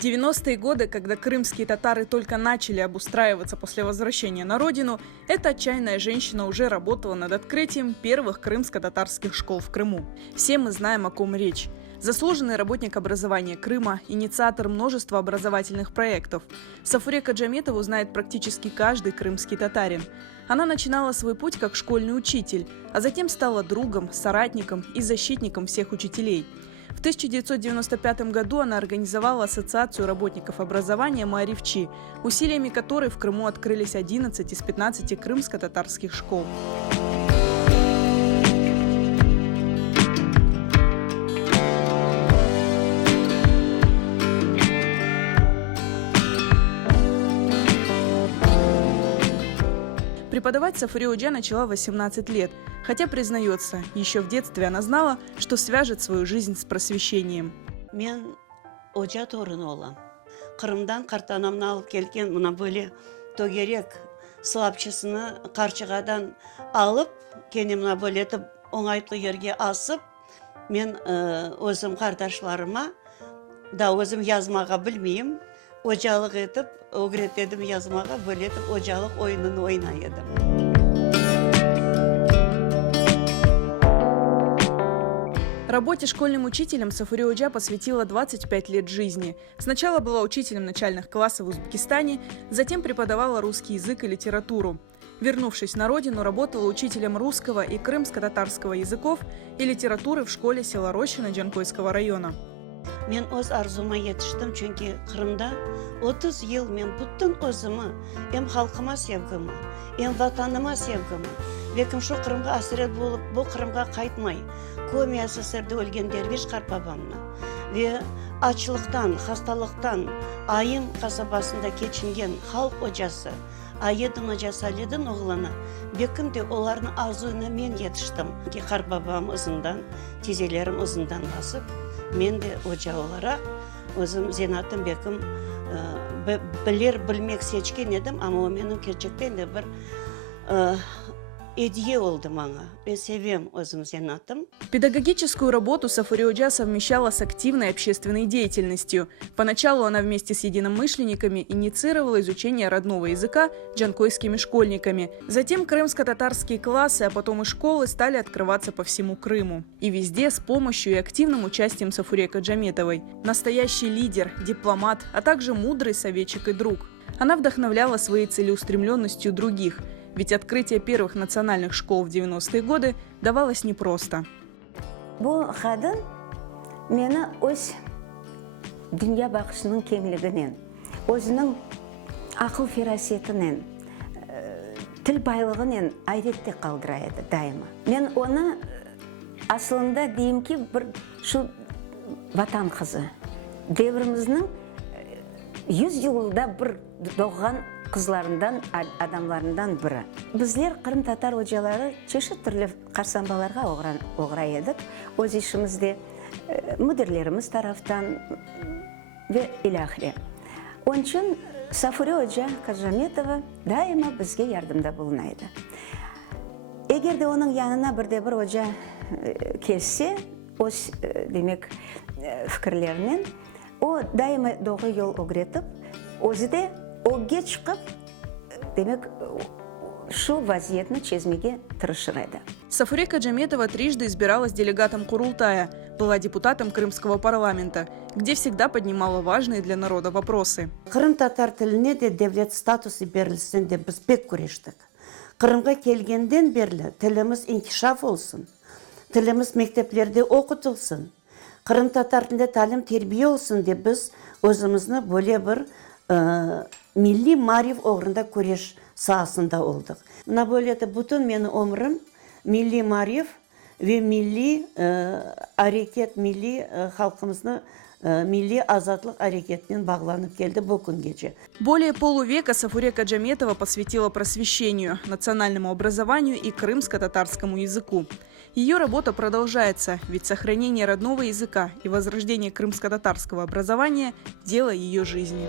90-е годы, когда крымские татары только начали обустраиваться после возвращения на родину, эта отчаянная женщина уже работала над открытием первых крымско-татарских школ в Крыму. Все мы знаем, о ком речь. Заслуженный работник образования Крыма, инициатор множества образовательных проектов. Сафуре Каджаметову знает практически каждый крымский татарин. Она начинала свой путь как школьный учитель, а затем стала другом, соратником и защитником всех учителей. В 1995 году она организовала Ассоциацию работников образования «Маарифчи», усилиями которой в Крыму открылись 11 из 15 крымско-татарских школ. Преподавать Сафуре Оджа начала в 18 лет, хотя, признается, еще в детстве она знала, что свяжет свою жизнь с просвещением. Мен Оджа торын олам. Кырымдан картанамны алып келген мына бөле тогерек сылапчысыны карчыгадан алып, кене мына бөлетіп оңайтлы жерге асып, мен өзім кардашларыма да өзім язмаға білмеймін, ожалық етіп, öğretmedim yazmağa, böletip ocalık oyununu oynaydım. Работе школьным учителем Сафуре Оджа посвятила 25 лет жизни. Сначала была учителем начальных классов в Узбекистане, затем преподавала русский язык и литературу. Вернувшись на родину, работала учителем русского и крымско-татарского языков и литературы в школе села Рощино Джанкойского района. Мен өз арзума yetiştim çünkü Kırım'da 30 yıl men bütün özümü hem halkıma sevgimi, hem vatanıma sevgimi ve kim şu Kırım'a asiret bulup bu Kırım'a kayıtmay, Komi SSR'de ölgen derviş karpabamla ve açlıktan, hastalıktan Ayın kasabasında geçingen halk hocası, Ayedin hocası Ali'din oğlana, bekim de onların arzuyuna men yetiştim ki karpabam uzundan, tizelerim uzundan basıp, men de hoca olarak özüm Zenat'ın bekim bilmek seçken edim ama o benim gerçekten de bir hediye oldu bana. Ben seviyorum özüm Zenat'ım. Педагогическую работу Сафуре Оджа совмещала с активной общественной деятельностью. Поначалу она вместе с единомышленниками инициировала изучение родного языка джанкойскими школьниками. Затем крымско-татарские классы, а потом и школы стали открываться по всему Крыму. И везде с помощью и активным участием Сафуре Каджаметовой. Настоящий лидер, дипломат, а также мудрый советчик и друг. Она вдохновляла своей целеустремленностью других. Ведь открытие первых национальных школ в 90-е годы давалось непросто. Бұл қадын мені өз дүния бақышының кеңлігінен, өзінің ақыл ферасетінен, тіл байлығынан айретте қалдырайды дайыма. Мен оны асылында деймін ки бір шу ватан қызы. Девріміздің 100 жылда бір доған қызларından, адамларından бірі. Біздер Қырым татар ожалары чешет түрлі қарсамбаларға оғыра едік. Өз ішімізде мүдірлеріміз тарафтан ве илахре. Onun için Сафуре Оджа Каджаметова daima бізге ярдымда болынайды. Егер де оның янына бірде-бір ожа келсе, өз демек фікірлерінен, о daima doğru yol öğretip, өзі де Оге çıkıp, demek şu vaziyetini çözmeye tırışır еді. Сафуре Каджаметова трижды избиралась делегатом Курултая, была депутатом Крымского парламента, где всегда поднимала важные для народа вопросы. Kırım Tatar tiline de devlet statusu verilsin de biz pek küreştik. Kırım'a gelgenden beri tilimiz inkişaf olsun, tilimiz mekteplerde okutulsun, Kırım Tatar tilinde talim terbiye olsun de biz özümüzü böyle bir milli marif uğrunda kureş sahasında olduk. Buna böyle de bütün benim ömrüm milli marif ve milli hareket, milli halkımızın milli azatlık hareketinden bağlanıp geldi bu gün gece. Более полувека Сафуре Каджаметова посвятила просвещению, национальному образованию и крымско-татарскому языку. Ее работа продолжается, ведь сохранение родного языка и возрождение крымско-татарского образования – дело ее жизни.